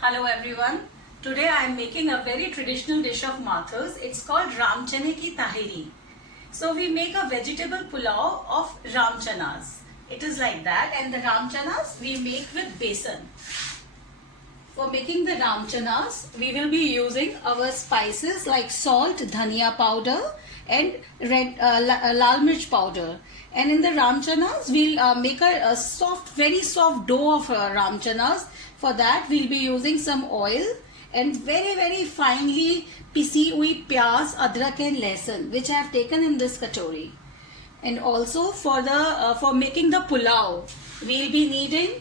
Hello everyone. Today I am making a very traditional dish of Mathur's. It's called Ram Chane ki Tahiri. So we make a vegetable pulao of Ram Chanas. It is like that, and the Ram Chanas we make with besan. For making the Ram Chanas, we will be using our spices like salt, dhania powder and lal mirch powder. And in the Ram Chanas, we'll make a soft, very soft dough of Ram Chanas. For that, we'll be using some oil and very finely pisi hui pyaz, adrak and lesan, which I have taken in this katori. And also for making the pulao, we'll be needing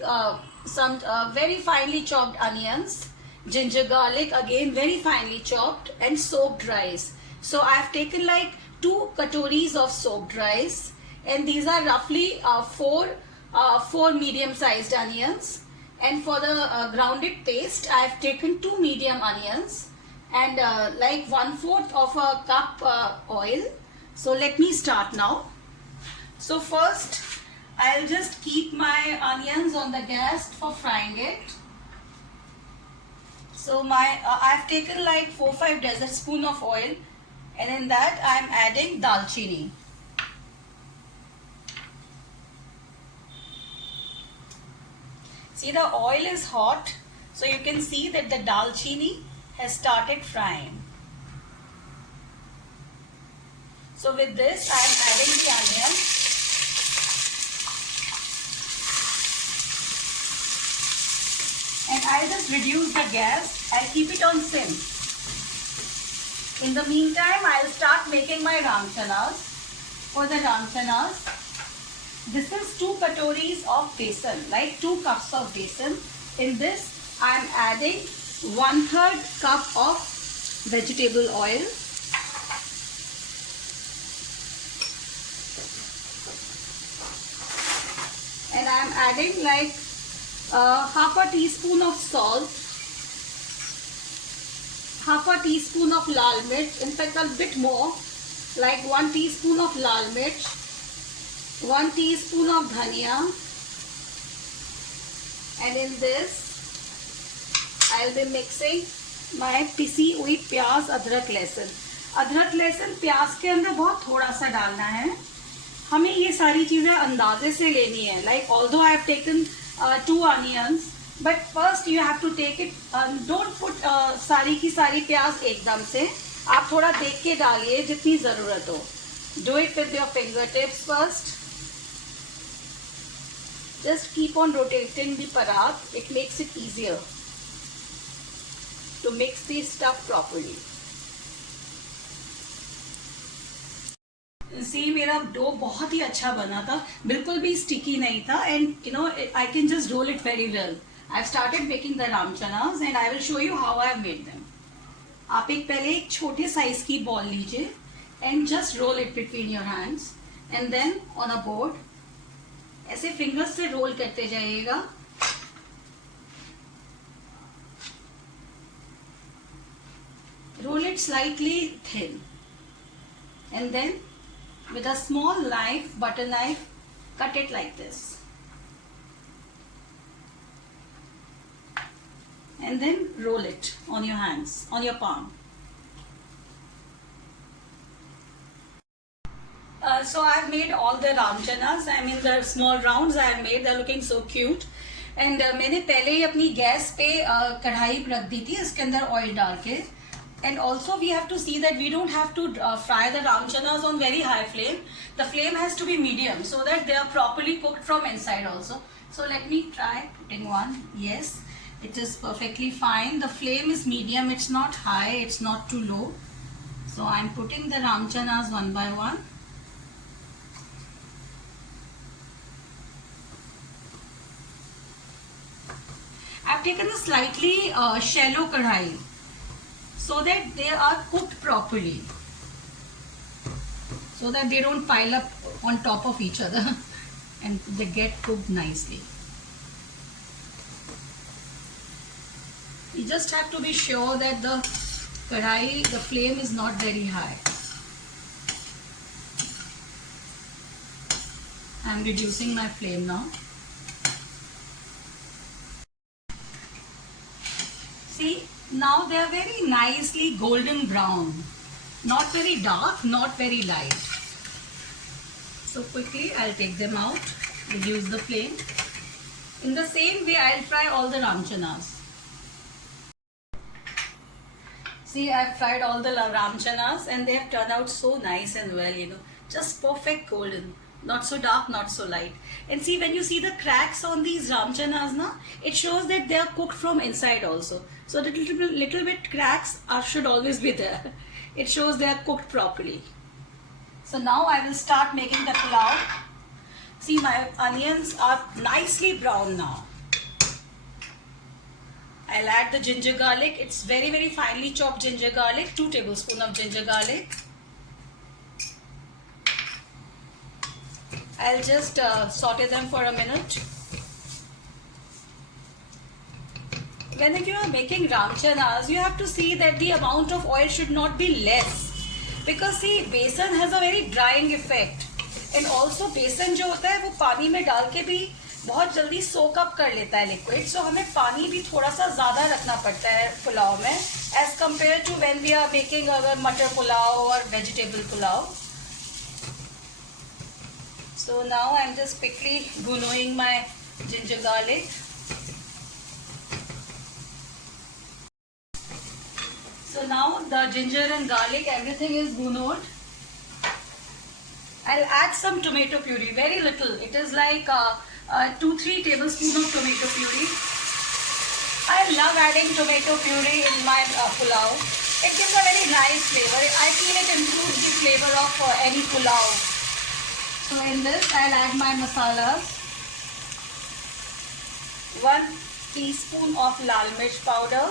some very finely chopped onions, ginger garlic, again very finely chopped, and soaked rice. So I have taken like 2 katoris of soaked rice, and these are roughly four medium sized onions. And for the grounded paste, I have taken 2 medium onions and like 1/4 of a cup oil. So let me start now. So first I'll just keep my onions on the gas for frying it. So I've taken like 4-5 dessert spoon of oil, and in that I'm adding dalchini. See, the oil is hot, so you can see that the dalchini has started frying. So with this I am adding the onion. And I'll just reduce the gas. I'll keep it on sim. In the meantime, I'll start making my ram chanas. For the ram chanas, this is 2 katoris of besan, like 2 cups of besan. In this, I'm adding 1/3 cup of vegetable oil. And I'm adding like half a teaspoon of salt, half a teaspoon of lal mirch, in fact a bit more, like 1 teaspoon of lal mirch, 1 teaspoon of dhania, and in this I'll be mixing my pisi hui pyaz, adrak, लहसुन. अदरक लहसुन प्याज के अंदर बहुत थोड़ा सा डालना है. हमें ये सारी चीजें अंदाजे से लेनी है. Like although I have taken 2 onions, but first you have to take it. Don't put सारी की सारी प्याज एकदम से. आप थोड़ा देख के डालिए जितनी जरूरत हो. Do it with your fingertips first. Just keep on rotating the parat. It makes it easier to mix the stuff properly. See, मेरा डो बहुत ही अच्छा बना था, बिल्कुल भी स्टिकी नहीं था, and you know I can just roll it very well. I've started making the ram chanas and I will show you how I have made them. आप पहले एक छोटे साइज की बॉल लीजिए and just roll it between your hands, and then on a board ऐसे fingers से role करते जाइएगा. Roll it slightly thin, and then with a small knife, butter knife, cut it like this, and then roll it on your hands, on your palm. So I've made all the ram chanas. I mean the small rounds I have made. They're looking so cute. And मैंने पहले ही अपनी gas पे कढ़ाई रख दी थी, इसके अंदर oil डाल के. And also we have to see that we don't have to fry the ram chanas on very high flame. The flame has to be medium so that they are properly cooked from inside also. So let me try putting one. Yes, it is perfectly fine. The flame is medium. It's not high. It's not too low. So I'm putting the ram chanas one by one. I've taken a slightly shallow kadhai so that they are cooked properly, so that they don't pile up on top of each other and they get cooked nicely. You just have to be sure that the kadhai, the flame is not very high. I'm reducing my flame now. See, now they are very nicely golden brown. Not very dark, not very light. So quickly I'll take them out, reduce the flame. In the same way I'll fry all the ramchanas. See, I've fried all the ramchanas and they have turned out so nice and well, just perfect golden. Not so dark, not so light. And see, when you see the cracks on these ramchanas, it shows that they are cooked from inside also. So the little bit cracks should always be there. It shows they are cooked properly. So now I will start making the pulao. See, my onions are nicely brown now. I'll add the ginger garlic. It's very, very finely chopped ginger garlic. 2 tablespoons of ginger garlic. I'll just saute them for a minute. When you are making ramchanas, you have to see that the amount of oil should not be less. Because see, besan has a very drying effect. And also besan जो होता है वो पानी में डाल के भी बहुत जल्दी सोक अप कर लेता है लिक्विड. सो हमें पानी भी थोड़ा सा ज़्यादा रखना पड़ता है पुलाव में as compare to when we are making our matar pulao और vegetable pulao. So now I'm just quickly gunoing my ginger garlic. So now the ginger and garlic, everything is gunoed. I'll add some tomato puree, very little. It is like 2-3 tablespoons of tomato puree. I love adding tomato puree in my pulao. It gives a very nice flavor. I feel it improves the flavor of any pulao. So in this I'll add my masalas. 1 teaspoon of lal mirch powder.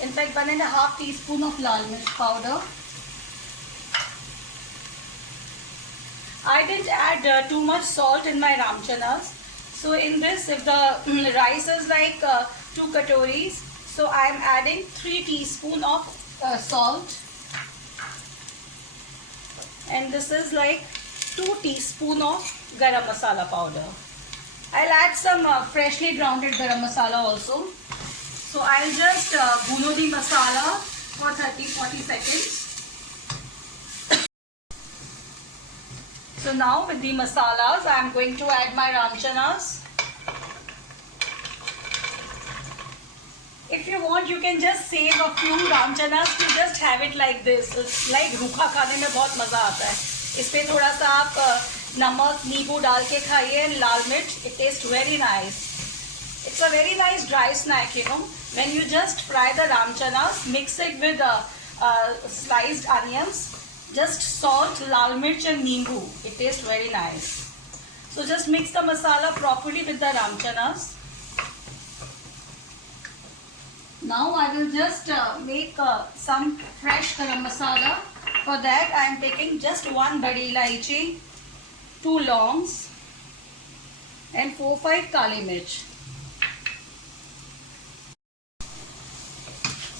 In fact, 1.5 teaspoon of lal mirch powder. I didn't add too much salt in my ramchanas. So in this, if the rice is like 2 katoris, so I am adding 3 teaspoon of salt. And this is like 2 teaspoon of garam masala powder. I'll add some freshly grounded garam masala also. So I'll just guno the masala for 30-40 seconds. So now with the masalas, I am going to add my ramchanas. If you want, you can just save a few ramchanas to just have it like this. It's like रूखा खाने में बहुत मजा आता है. इसपे थोड़ा सा आप नमक नींबू डाल के खाइए and लाल मिर्च. It tastes very nice. It's a very nice dry snack, When you just fry the ramchanas, mix it with sliced onions. Just salt, lal mirch and neembu. It tastes very nice. So just mix the masala properly with the ramchanas. Now I will just make some fresh garam masala. For that I am taking just 1 badi ilaichi, 2 longs and 4-5 kali mirch.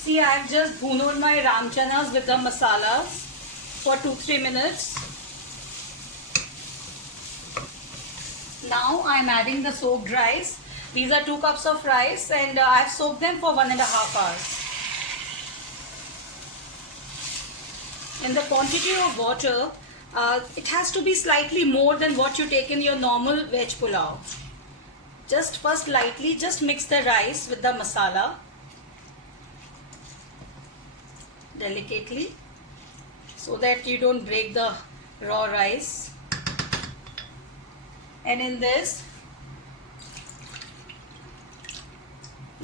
See, I have just bhunoed my ramchanas with the masalas for 2-3 minutes. Now I am adding the soaked rice. These are 2 cups of rice and I have soaked them for 1.5 hours. And the quantity of water, it has to be slightly more than what you take in your normal veg pulao. Just first lightly, just mix the rice with the masala delicately so that you don't break the raw rice. And in this,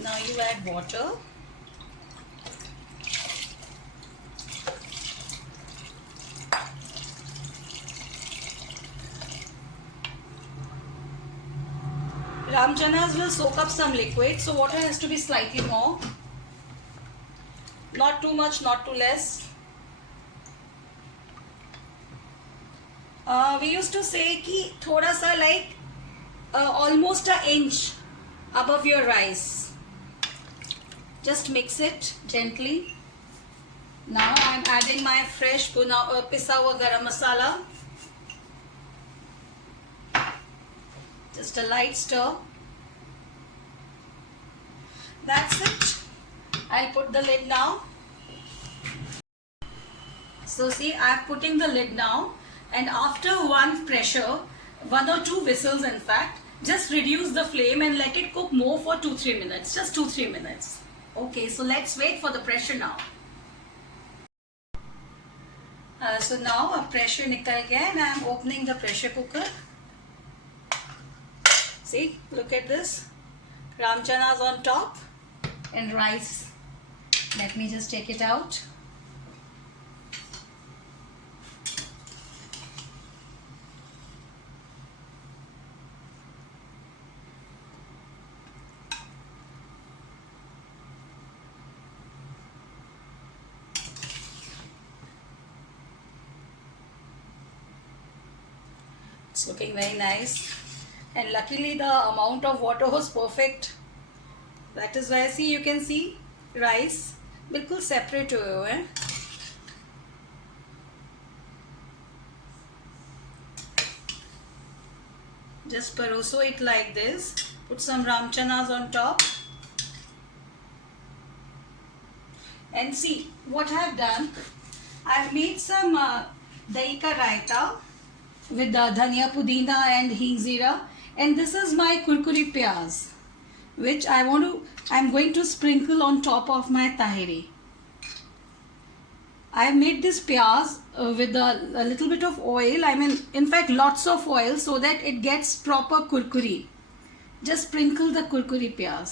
now you add water. Ramchanas will soak up some liquid, so water has to be slightly more. Not too much, not too less. We used to say कि थोड़ा सा like almost an inch above your rice. Just mix it gently. Now I am adding my fresh pisa hua garam masala. Just a light stir. That's it. I'll put the lid now. So see, I'm putting the lid now, and after one pressure, 1 or 2 whistles in fact, just reduce the flame and let it cook more for 2-3 minutes, just 2-3 minutes. Okay, so let's wait for the pressure now. So now a pressure nikal gaya and I'm opening the pressure cooker. See, look at this. Ram chanas on top and rice. Let me just take it out. It's looking very nice, and luckily the amount of water was perfect. That is why, see, you can see rice बिल्कुल separate हुए हैं. Just paroso it like this. Put some ram chanas on top. And see what I have done. I have made some dahi ka raita with dhania, pudina and hing zira. And this is my kurkuri pyaz, which I'm going to sprinkle on top of my taheri. I have made this pyaz with a little bit of oil. I mean, in fact, lots of oil so that it gets proper kurkuri. Just sprinkle the kurkuri pyaz.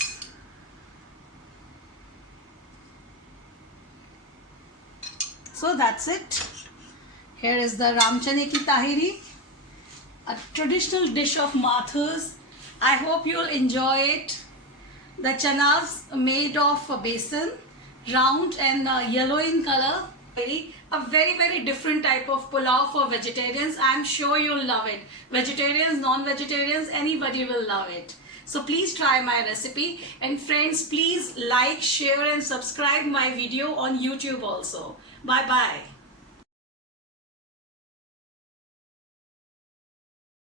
So that's it. Here is the ram chane ki taheri, a traditional dish of Mathurs. I hope you'll enjoy it. The chanas made of besan, round and yellow in color. A very, very different type of pulao for vegetarians. I'm sure you'll love it. Vegetarians, non-vegetarians, anybody will love it. So please try my recipe. And friends, please like, share and subscribe my video on YouTube also. Bye-bye.